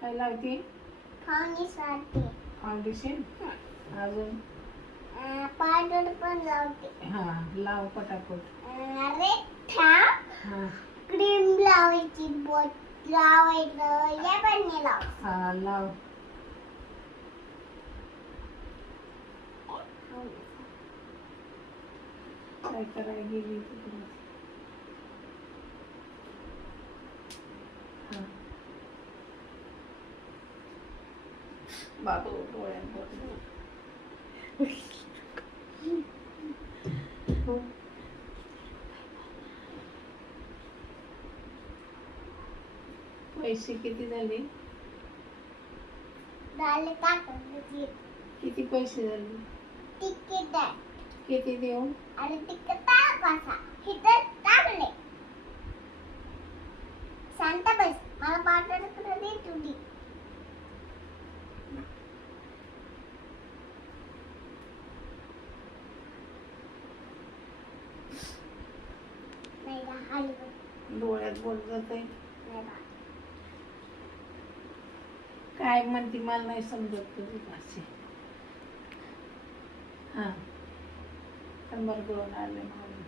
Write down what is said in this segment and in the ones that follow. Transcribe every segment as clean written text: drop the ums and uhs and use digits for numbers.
काय लावते? फाउंडेशन. अजून पावडर पण लावते. हा लाव पटापट. अरे थांब. हा क्रीम लावायची. बोट लावायचं. या पण नाही लाव. हा लाव. काय करायला गेली तिकडे? हा बाबू डोळ्यात बोट. पैसे किती झाले? झाले टाकून किती पैसे झाले? तिकीट आहे. किती देऊ? आणि तिकीट टाकायचा. इथं टाकले. शांत बस. मला पावडर कुठे दे तुझी. नाही का खाली डोळ्यात बोट जात आहे. नाही का. काय म्हणते मला नाही समजत तुझी भाषा. हा शंभर करून आले म्हणून.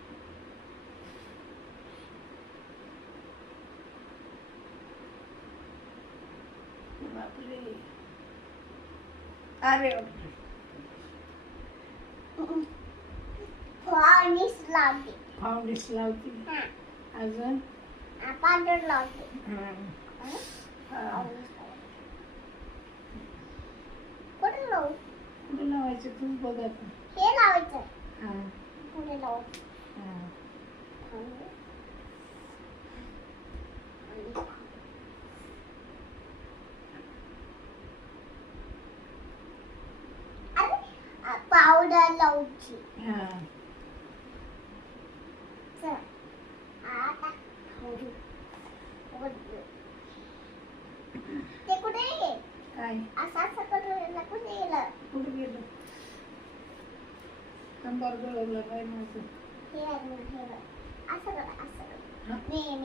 बापरे. अरे फवारणीच लावते. फाउंडेशन लावते. हा. अजून पावडर लावते. हा. कुठे लावू? कुठे लावायचं तू बघ आता. हे लावायचं. हा पुढे लावायचं. हा पावडर लावायची. हा चल. आता ते कुठे गेले? काय असं करून कुठे गेलं? कुठे गेलं? शंभर गळवलं काय माझं. हे असं कर. असं कर. हा? नाही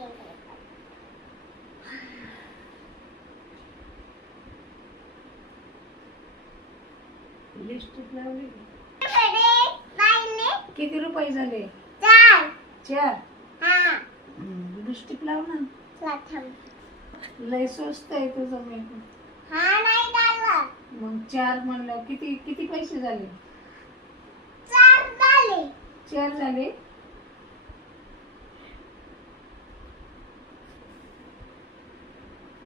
लिपस्टिक लावली. नाही. किती रुपये झाले? 4. 4. हा. लिपस्टिक लाव ना. चला थांब. लय स्वस्त आहे तुझं मेकअप. हा नाही झालं. मग 4 म्हणलं किती किती पैसे झाले? 4 झाले. 4 झाले.